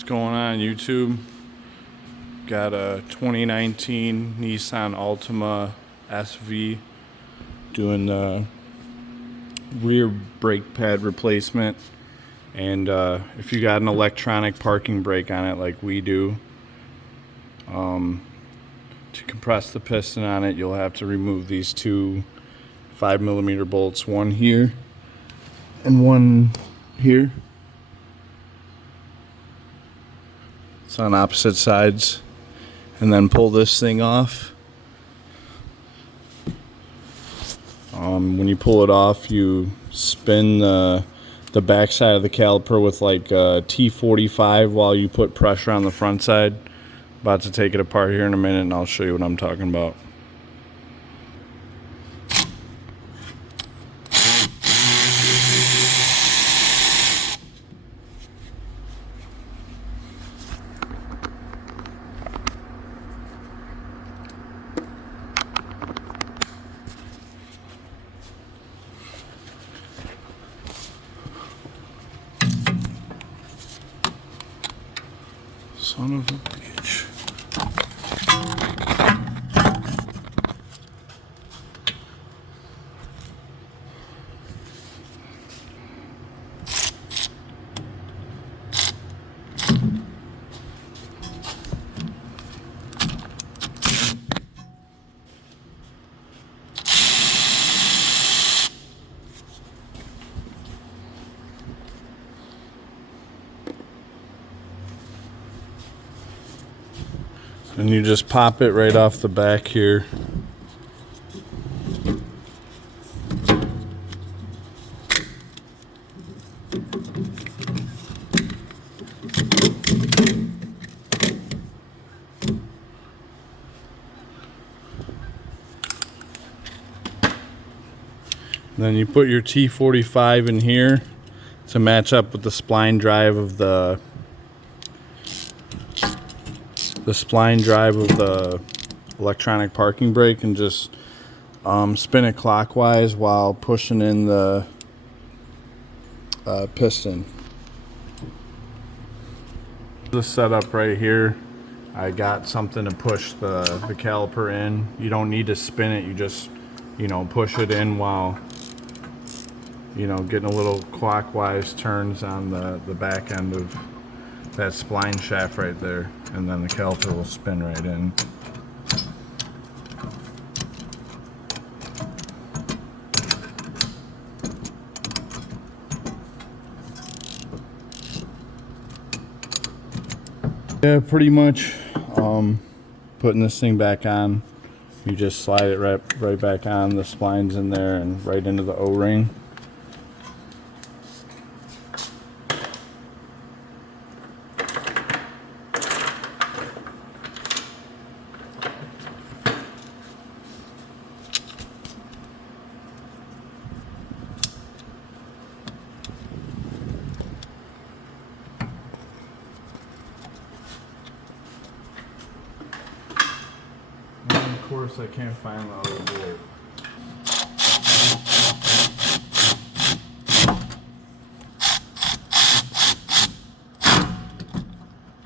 What's going on YouTube? Got a 2019 Nissan Altima SV doing the rear brake pad replacement. And if you got an electronic parking brake on it like we do, to compress the piston on it, you'll have to remove these two 5mm bolts, one here and one here. It's on opposite sides, and then pull this thing off. When you pull it off, you spin the back side of the caliper with like T45 while you put pressure on the front side. About to take it apart here in a minute, and I'll show you what I'm talking about. Son of a bitch. And you just pop it right off the back here. Then you put your T45 in here to match up with the spline drive of the electronic parking brake, and just spin it clockwise while pushing in the piston. This setup right here, I got something to push the caliper in. You don't need to spin it, you just push it in while getting a little clockwise turns on the back end of that spline shaft right there, and then the caliper will spin right in. Yeah, pretty much putting this thing back on, you just slide it right back on. The spline's in there and right into the O-ring. Of course, I can't find the other bolt.